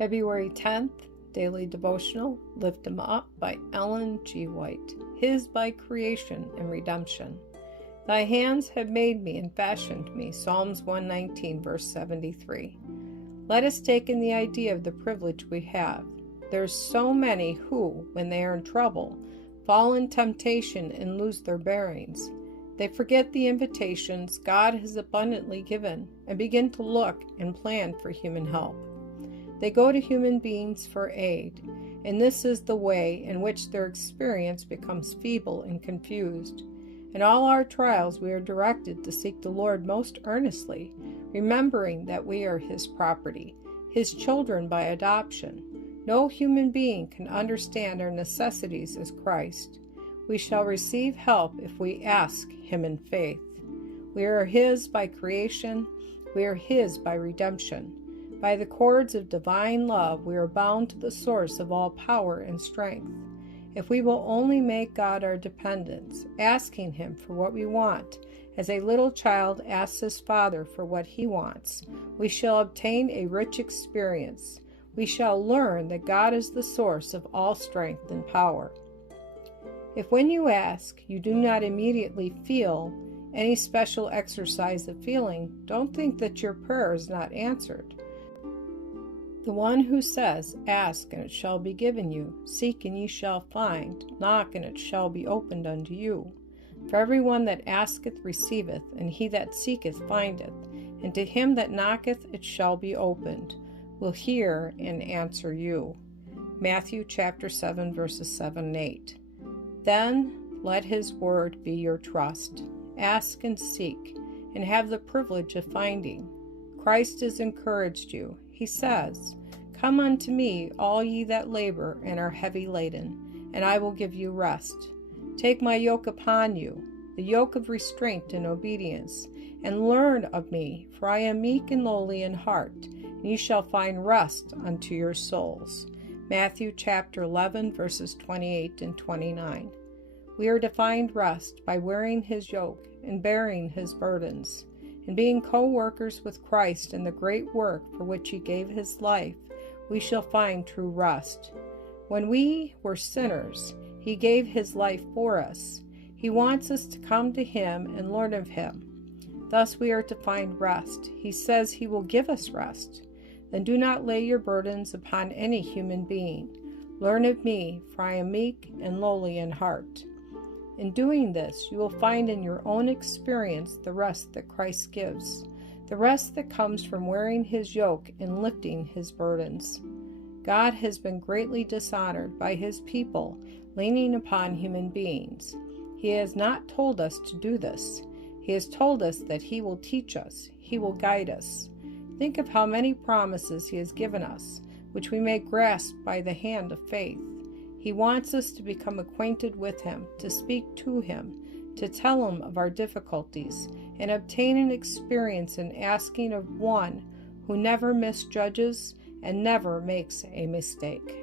February 10th, Daily Devotional, Lift 'Em Up by Ellen G. White. His by creation and redemption. Thy hands have made me and fashioned me. Psalms 119, verse 73. Let us take in the idea of the privilege we have. There's so many who, when they are in trouble, fall in temptation and lose their bearings. They forget the invitations God has abundantly given and begin to look and plan for human help. They go to human beings for aid, and this is the way in which their experience becomes feeble and confused. In all our trials, we are directed to seek the Lord most earnestly, remembering that we are His property, His children by adoption. No human being can understand our necessities as Christ. We shall receive help if we ask Him in faith. We are His by creation. We are His by redemption. By the cords of divine love, we are bound to the source of all power and strength. If we will only make God our dependence, asking Him for what we want, as a little child asks his father for what he wants, we shall obtain a rich experience. We shall learn that God is the source of all strength and power. If when you ask, you do not immediately feel any special exercise of feeling, don't think that your prayer is not answered. The one who says, "Ask, and it shall be given you. Seek, and ye shall find. Knock, and it shall be opened unto you. For every one that asketh receiveth, and he that seeketh findeth, and to him that knocketh it shall be opened," will hear and answer you. Matthew chapter 7, verses 7 and 8. Then let His word be your trust. Ask and seek, and have the privilege of finding. Christ has encouraged you. He says, "Come unto me, all ye that labor and are heavy laden, and I will give you rest. Take my yoke upon you, the yoke of restraint and obedience, and learn of me, for I am meek and lowly in heart, and ye shall find rest unto your souls." Matthew chapter 11, verses 28 and 29. We are to find rest by wearing His yoke and bearing His burdens, and being co-workers with Christ in the great work for which He gave His life. We shall find true rest. When we were sinners, He gave His life for us. He wants us to come to Him and learn of Him. Thus we are to find rest. He says He will give us rest. Then do not lay your burdens upon any human being. Learn of me, for I am meek and lowly in heart. In doing this, you will find in your own experience the rest that Christ gives, the rest that comes from wearing His yoke and lifting His burdens. God has been greatly dishonored by His people leaning upon human beings. He has not told us to do this. He has told us that He will teach us, He will guide us. Think of how many promises He has given us, which we may grasp by the hand of faith. He wants us to become acquainted with Him, to speak to Him, to tell Him of our difficulties, and obtain an experience in asking of one who never misjudges and never makes a mistake.